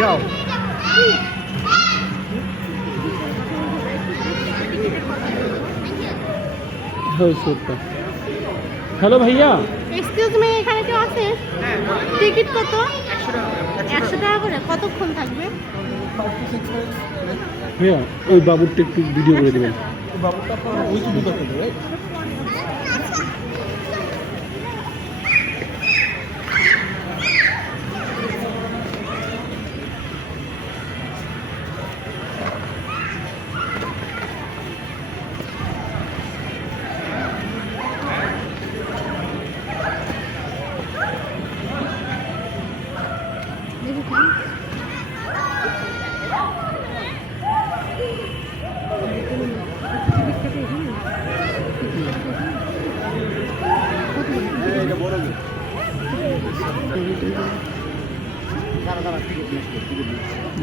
যাও হ্যালো ভাইয়া, excuse me, এখানে কেউ আছে? টিকিট কত? 100 টাকা করে। কতক্ষণ থাকবে? ভাইয়া ওই বাবুরটা একটু ভিডিও করে দেবেন। বাবুটা আপনার ওই তো দুটো থেকে রাইট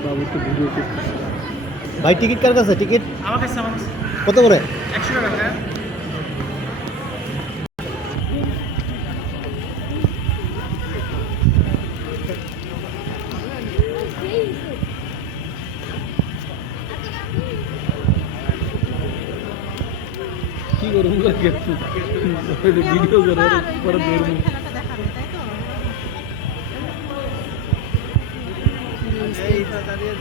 বাবুরটা ভিডিও করতে ভাই টিকিট কার কাছে টিকিট আমার কাছে কত করে 100 টাকা ভাইয়া। কি করবো ভিডিও করে পরে ধরবো। খেলাটা দেখাবে, তাই তো? এই দাঁড়িয়ে